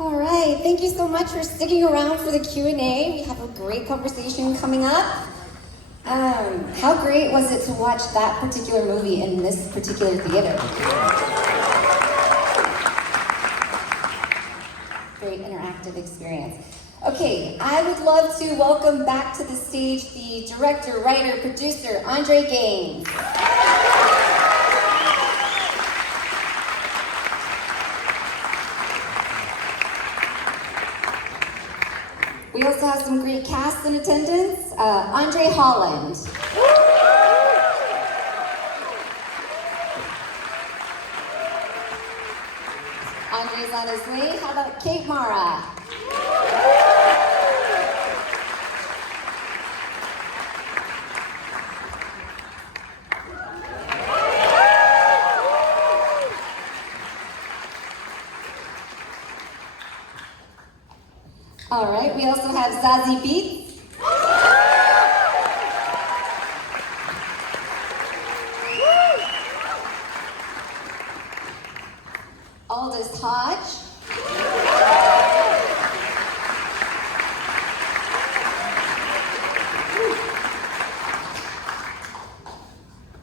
All right, thank you so much for sticking around for the Q&A. We have a great conversation coming up. How great was it to watch that particular movie in this particular theater? Great interactive experience. Okay, I would love to welcome back to the stage the director, writer, producer, André Gaines. We also have some great cast in attendance. André Holland. Andre's on his way. How about Kate Mara? All right, we also have Zazie Beetz. Aldis Hodge.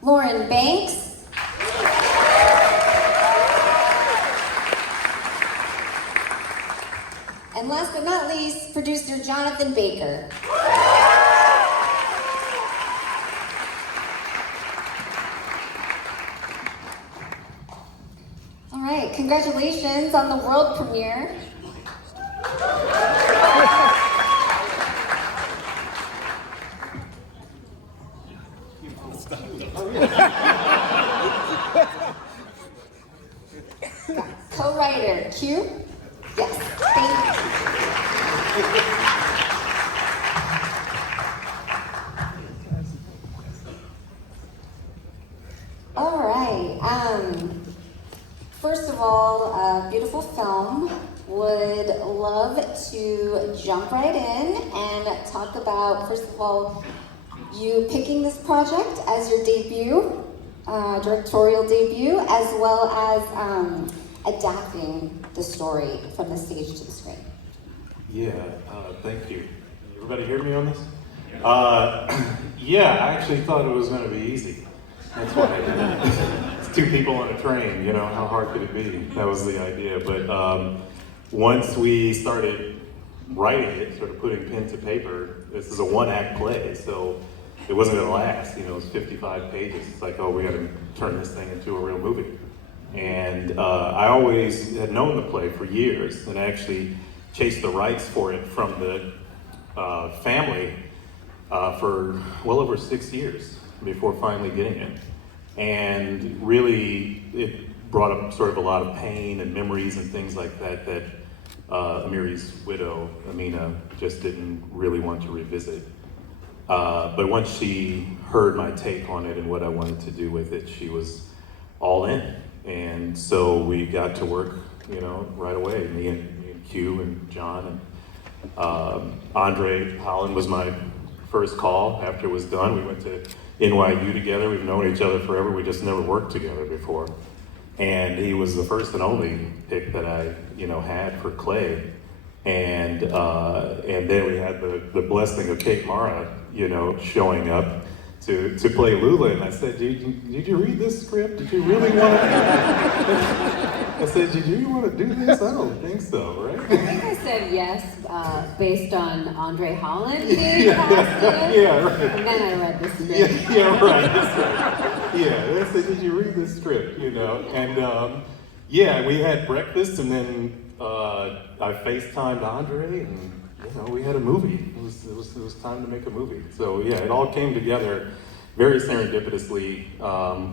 Lauren Banks. And last but not least, producer Jonathan Baker. All right, congratulations on the world premiere. Co-writer, Q? Yes, thank you. All right, first of all, beautiful film. Would love to jump right in and talk about, first of all, you picking this project as your debut, directorial debut, as well as adapting the story from the stage to the screen. Yeah, thank you. Everybody hear me on this? Yeah, I actually thought it was going to be easy. That's why I did it. It's two people on a train, you know, how hard could it be? That was the idea. But once we started writing it, sort of putting pen to paper, this is a one-act play, so it wasn't going to last. You know, it was 55 pages. It's like, oh, we got to turn this thing into a real movie. And I always had known the play for years, and I actually chased the rights for it from the family for well over 6 years before finally getting it. And really, it brought up sort of a lot of pain and memories and things like that that Amiri's widow, Amina, just didn't really want to revisit. But once she heard my take on it and what I wanted to do with it, she was all in. And so we got to work, you know, right away. Me and Q and John and André Holland was my first call after it was done. We went to NYU together. We've known each other forever. We just never worked together before. And he was the first and only pick that I, you know, had for Clay. And then we had the blessing of Kate Mara, you know, showing up to play Lula, and I said, did you read this script? Did you really want to? I said, did you want to do this? I don't think so, right? I think I said yes, based on André Holland being casted. Yeah, right. And then I read the script. Yeah, right. That's right. Yeah, I said, did you read this script? You know, and yeah, we had breakfast, and then I FaceTimed André, and you know, we had a movie. It was time to make a movie. So yeah, it all came together very serendipitously,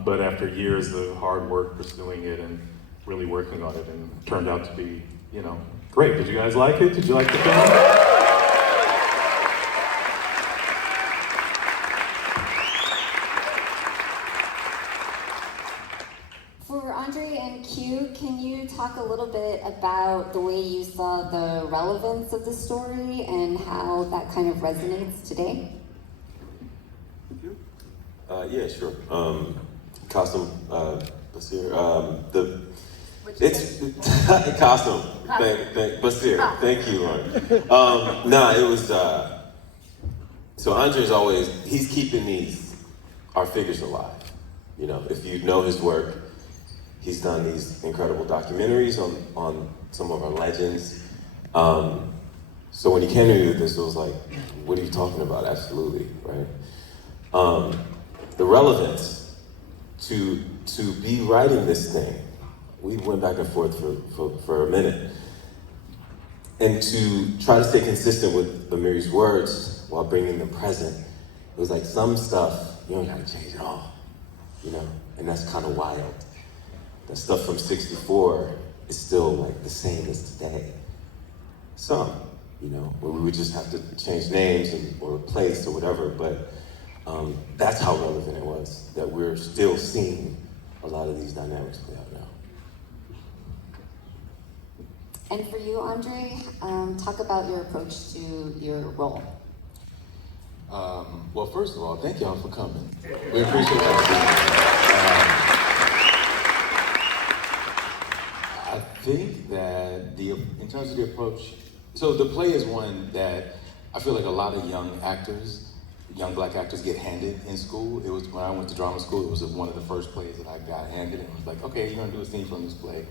but after years of hard work pursuing it and really working on it, and it turned out to be, you know, great. Did you guys like it? Did you like the film? For André and Q, can you talk a little bit about the way you saw the relevance of the story and how that kind of resonates today? Yeah, sure. Qasim, Basirm, it's Qasim. Basirm, thank you, Lauren. It was, so Andre's always, he's keeping our figures alive. You know, if you know his work, he's done these incredible documentaries on some of our legends. So when he came to me with this, it was like, what are you talking about? Absolutely, right? The relevance to be writing this thing, we went back and forth for a minute, and to try to stay consistent with Amir's words while bringing the present, it was like some stuff, you don't gotta change it all, you know? And that's kind of wild. That stuff from '64 is still like the same as today. Some, you know, where we would just have to change names or place or whatever, but that's how relevant it was, that we're still seeing a lot of these dynamics play out now. And for you, Andre, talk about your approach to your role. Well, first of all, thank y'all for coming. We appreciate that. I think that in terms of the approach, so the play is one that I feel like a lot of young black actors get handed in school. It was when I went to drama school, it was one of the first plays that I got handed, and it was like, okay, you're gonna do a scene from this play.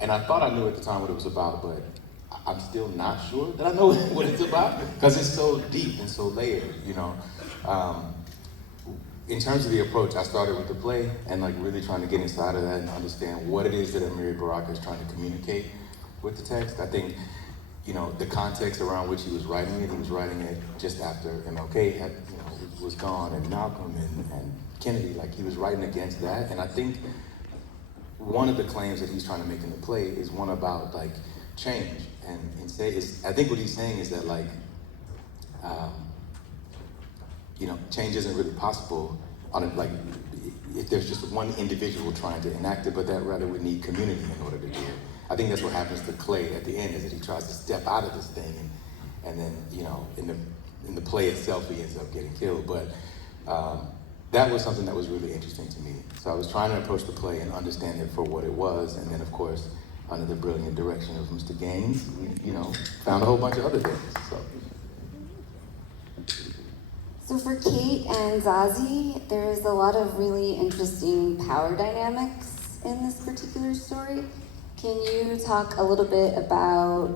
And I thought I knew at the time what it was about, but I'm still not sure that I know what it's about, because it's so deep and so layered, you know. In terms of the approach, I started with the play and like really trying to get inside of that and understand what it is that Amiri Baraka is trying to communicate with the text. I think, you know, the context around which he was writing it just after MLK was gone, and Malcolm and Kennedy, like he was writing against that. And I think one of the claims that he's trying to make in the play is one about like change, I think what he's saying is that like, you know, change isn't really possible if there's just one individual trying to enact it, but that rather we need community in order to do it. I think that's what happens to Clay at the end, is that he tries to step out of this thing, and then, you know, in the play itself, he ends up getting killed. But that was something that was really interesting to me. So I was trying to approach the play and understand it for what it was, and then of course, under the brilliant direction of Mr. Gaines, we, you know, found a whole bunch of other things. So for Kate and Zazie, there's a lot of really interesting power dynamics in this particular story. Can you talk a little bit about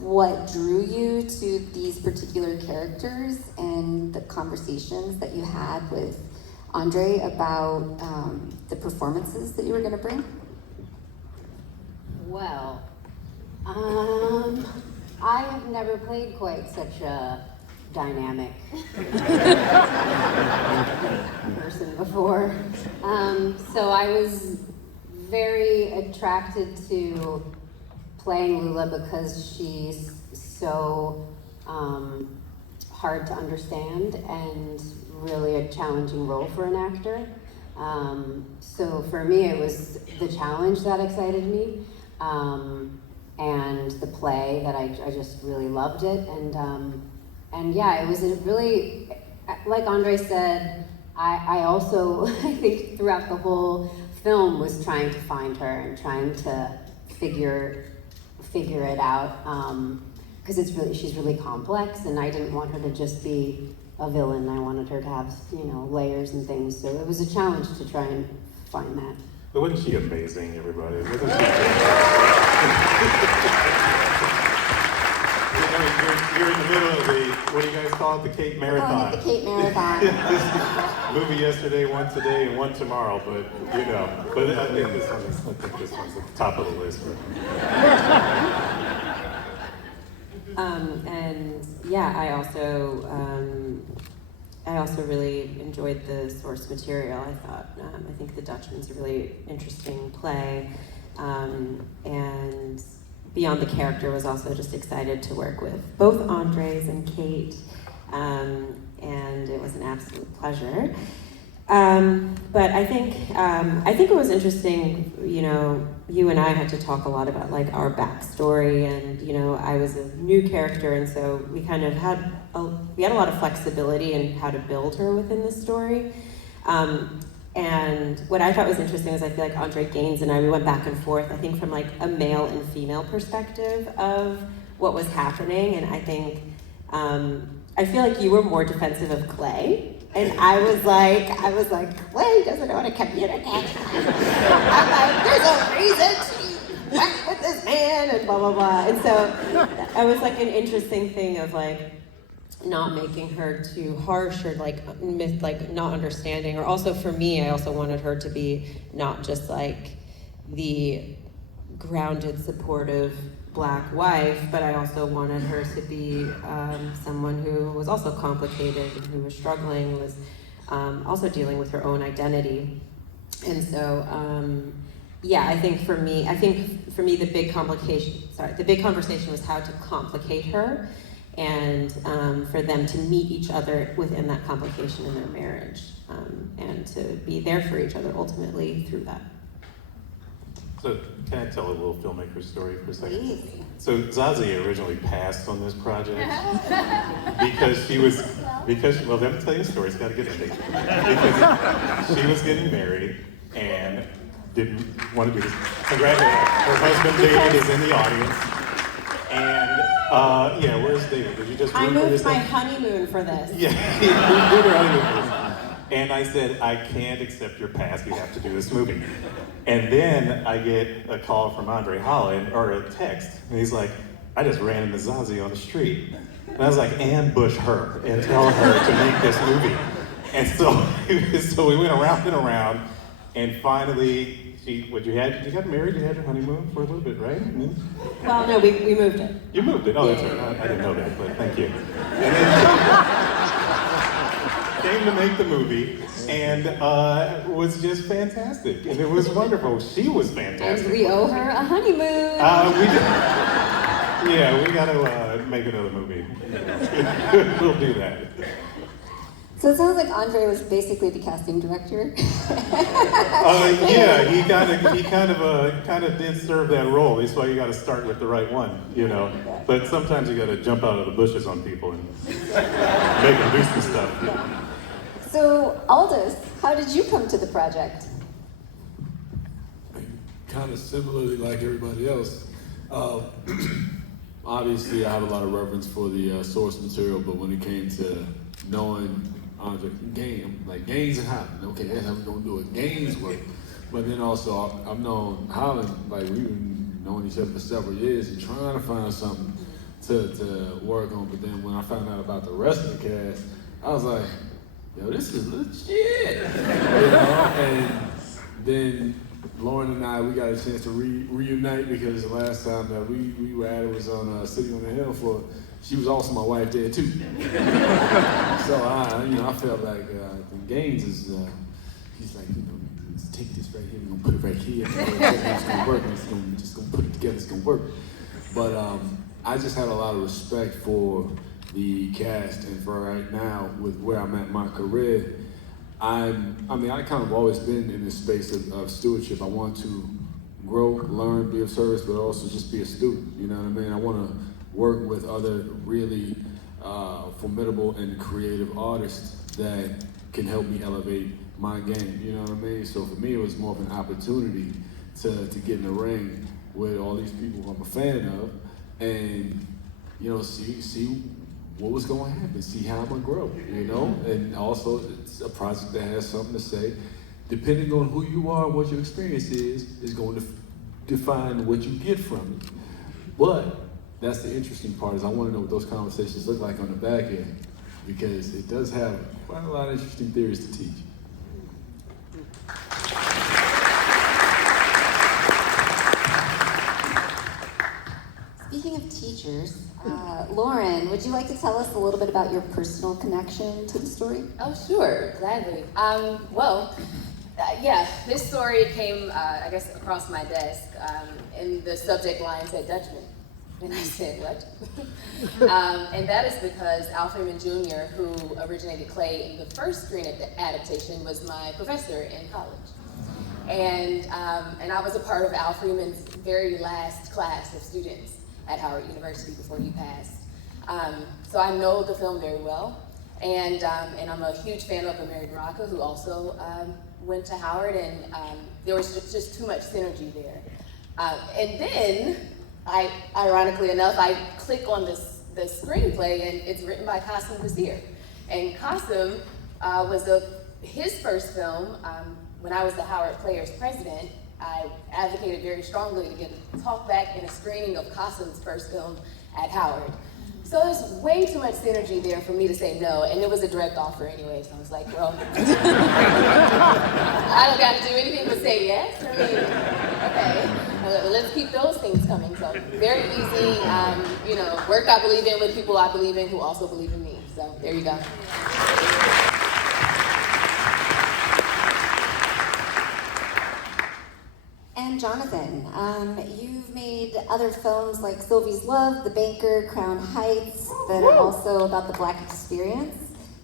what drew you to these particular characters and the conversations that you had with Andre about the performances that you were going to bring? Well, I have never played quite such a dynamic person before. So I was very attracted to playing Lula because she's so hard to understand and really a challenging role for an actor. So for me, it was the challenge that excited me, and the play that I just really loved it. And yeah, it was a really, like Andre said, I also, I think throughout the whole film was trying to find her and trying to figure it out, because she's really complex, and I didn't want her to just be a villain. I wanted her to have, you know, layers and things. So it was a challenge to try and find that. But wasn't she amazing, everybody? Wasn't she? You're in the middle of the, what do you guys call it, the Cape Marathon? The Cape Marathon. Movie yesterday, one today, and one tomorrow, but you know. But I think this one's at the top of the list. And yeah, I also really enjoyed the source material. I think The Dutchman's a really interesting play, and beyond the character, was also just excited to work with both Andres and Kate, and it was an absolute pleasure. But I think it was interesting, you know, you and I had to talk a lot about like our backstory, and you know, I was a new character, and so we kind of had a lot of flexibility in how to build her within the story. And what I thought was interesting was I feel like Andre Gaines and we went back and forth, I think from like a male and female perspective of what was happening. And I think, I feel like you were more defensive of Clay. And I was like, Clay doesn't know how to communicate. I'm like, there's a reason she went with this man and blah, blah, blah. And so it was like an interesting thing of like, not making her too harsh or like not understanding. Or also for me, I also wanted her to be not just like the grounded, supportive Black wife, but I also wanted her to be someone who was also complicated, who was struggling, was also dealing with her own identity. And so, I think for me, the big conversation was how to complicate her, and for them to meet each other within that complication in their marriage, and to be there for each other ultimately through that. So can I tell a little filmmaker story for a second? Please. So Zazie originally passed on this project well, let me tell you a story, it's got a good ending. Because she was getting married and didn't want to do this. Congratulations, her husband David is in the audience. And where's David? Did you just I root for moved yourself? my honeymoon for this. Yeah, he moved her honeymoon for this. And I said, I can't accept your past, you have to do this movie. And then I get a call from André Holland, or a text, and he's like, I just ran into Zazie on the street. And I was like, ambush her and tell her to make this movie. And so we went around and around, and finally, you got married, you had your honeymoon for a little bit, right? Well, no, we moved it. You moved it, oh, that's right, I didn't know that, but thank you. And then came to make the movie, and was just fantastic, and it was wonderful. She was fantastic. And we owe her a honeymoon. We gotta make another movie. We'll do that. So it sounds like Andre was basically the casting director. He kind of did serve that role. That's why you got to start with the right one, you know. But sometimes you got to jump out of the bushes on people and make them do some stuff. Yeah. So Aldis, how did you come to the project? Kind of similarly like everybody else. Obviously, I have a lot of reverence for the source material, but when it came to knowing Andre Gaines and Holland, okay, that's how we're gonna do it. Gaines work, but then also I've known Holland, like we've been knowing each other for several years and trying to find something to work on. But then when I found out about the rest of the cast, I was like, yo, this is legit, you know. And then Lauren and I, we got a chance to reunite because the last time that we were at it was on City on the Hill for. She was also my wife there too. So I felt like Gaines is. He's like, let's take this right here. We're gonna put it right here. It's gonna work. We're just gonna put it together. It's gonna work. But I just had a lot of respect for the cast, and for right now with where I'm at in my career. I kind of always been in this space of stewardship. I want to grow, learn, be of service, but also just be a student. You know what I mean? I want to work with other really formidable and creative artists that can help me elevate my game, you know what I mean? So for me, it was more of an opportunity to get in the ring with all these people who I'm a fan of, and see what was going to happen, see how I'm going to grow, you know? And also, it's a project that has something to say. Depending on who you are and what your experience is going to define what you get from it. But that's the interesting part, is I want to know what those conversations look like on the back end, because it does have quite a lot of interesting theories to teach. Speaking of teachers, Lauren, would you like to tell us a little bit about your personal connection to the story? Oh, sure, gladly. This story came, across my desk, and the subject line said Dutchman. And I said, what? And that is because Al Freeman Jr., who originated Clay in the first screen adaptation, was my professor in college. And I was a part of Al Freeman's very last class of students at Howard University before he passed. So I know the film very well. And I'm a huge fan of American Rocca, who also went to Howard, and there was just too much synergy there. And then, ironically enough, I click on the screenplay, and it's written by Qasim Basirm. And Qasim was his first film. When I was the Howard Players president, I advocated very strongly to get a talkback and a screening of Qasim's first film at Howard. So there's way too much synergy there for me to say no, and it was a direct offer anyway, so I was like, well, I don't got to do anything but say yes. I mean, okay, let's keep those things coming. So very easy, work I believe in with people I believe in who also believe in me. So there you go. And Jonathan, you've made other films like Sylvie's Love, The Banker, Crown Heights, that are also about the Black experience.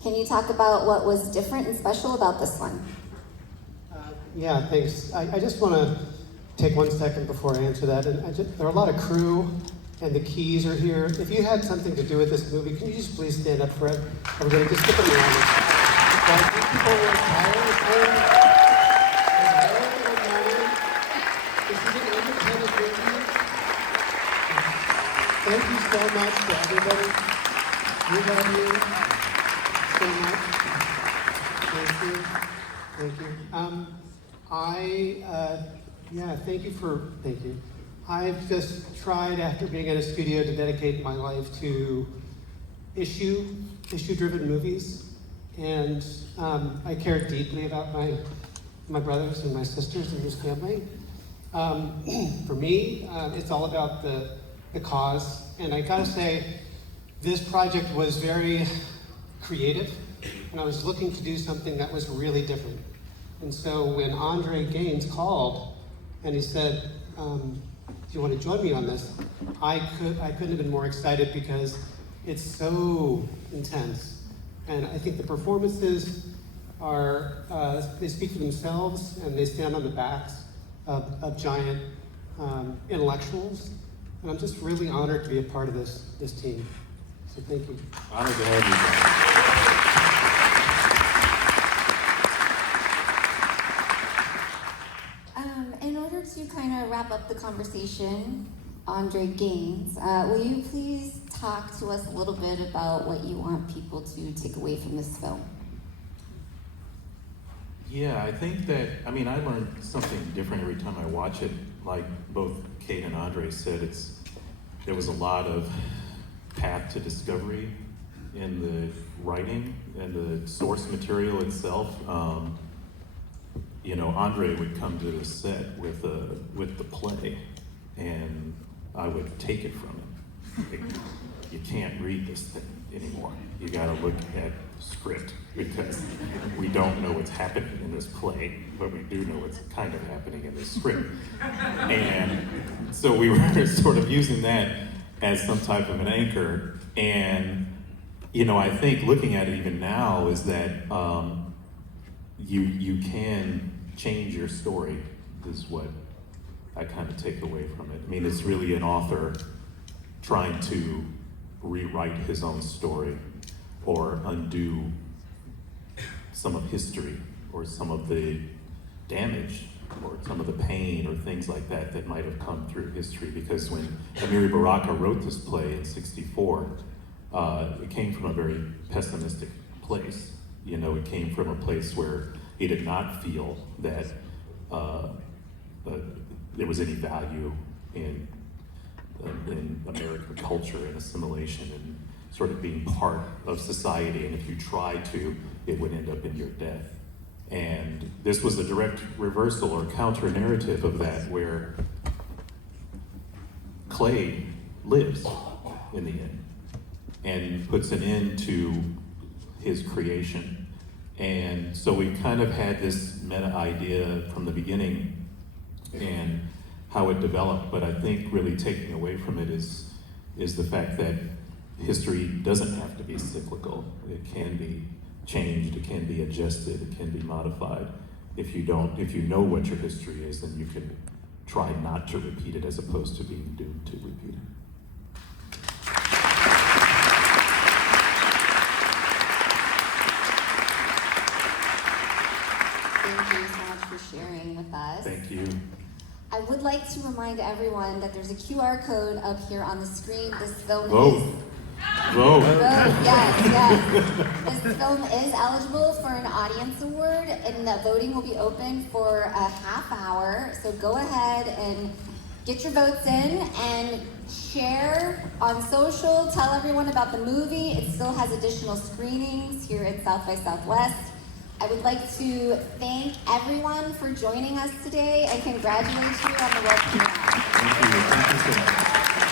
Can you talk about what was different and special about this one? Yeah, thanks. I just want to take 1 second before I answer that. And there are a lot of crew, and the keys are here. If you had something to do with this movie, can you just please stand up for everybody? Just give them a round. Like, these people were tired. This is an independent movie. Thank you so much to everybody. We love you so much. Thank you. Thank you. Thank you. I've just tried, after being at a studio, to dedicate my life to issue-driven movies. And I care deeply about my brothers and my sisters and his family. For me, it's all about the cause. And I gotta say, this project was very creative, and I was looking to do something that was really different. And so when Andre Gaines called and he said, do you want to join me on this? I couldn't have been more excited because it's so intense. And I think the performances they speak for themselves, and they stand on the backs of giant intellectuals. And I'm just really honored to be a part of this team. So thank you. Honored to have you. In order to kind of wrap up the conversation, Andre Gaines, will you please talk to us a little bit about what you want people to take away from this film? Yeah, I think that, I learned something different every time I watch it. Like both Kate and Andre said, there was a lot of path to discovery in the writing and the source material itself. Andre would come to the set with the play, and I would take it from him. You can't read this thing anymore. You gotta look at the script, because we don't know what's happening in this play, but we do know what's kind of happening in this script. And so we were sort of using that as some type of an anchor. And, I think looking at it even now is that you can change your story, is what I kind of take away from it. It's really an author trying to rewrite his own story or undo some of history or some of the damage or some of the pain or things like that might have come through history. Because when Amiri Baraka wrote this play in '64, it came from a very pessimistic place. It came from a place where he did not feel that there was any value in American culture and assimilation and sort of being part of society, and if you tried to, it would end up in your death. And this was a direct reversal or counter narrative of that, where Clay lives in the end and puts an end to his creation. And so we kind of had this meta idea from the beginning and how it developed, but I think really taking away from it is the fact that history doesn't have to be cyclical. It can be changed, it can be adjusted, it can be modified. If you know what your history is, then you can try not to repeat it as opposed to being doomed to repeat it. Thank you so you. I would like to remind everyone that there's a QR code up here on the screen. This film Vote. is Vote. yes. This film is eligible for an audience award, and the voting will be open for a half hour. So go ahead and get your votes in and share on social. Tell everyone about the movie. It still has additional screenings here at South by Southwest. I would like to thank everyone for joining us today and congratulate you on the work you have. Thank you. Thank you so much.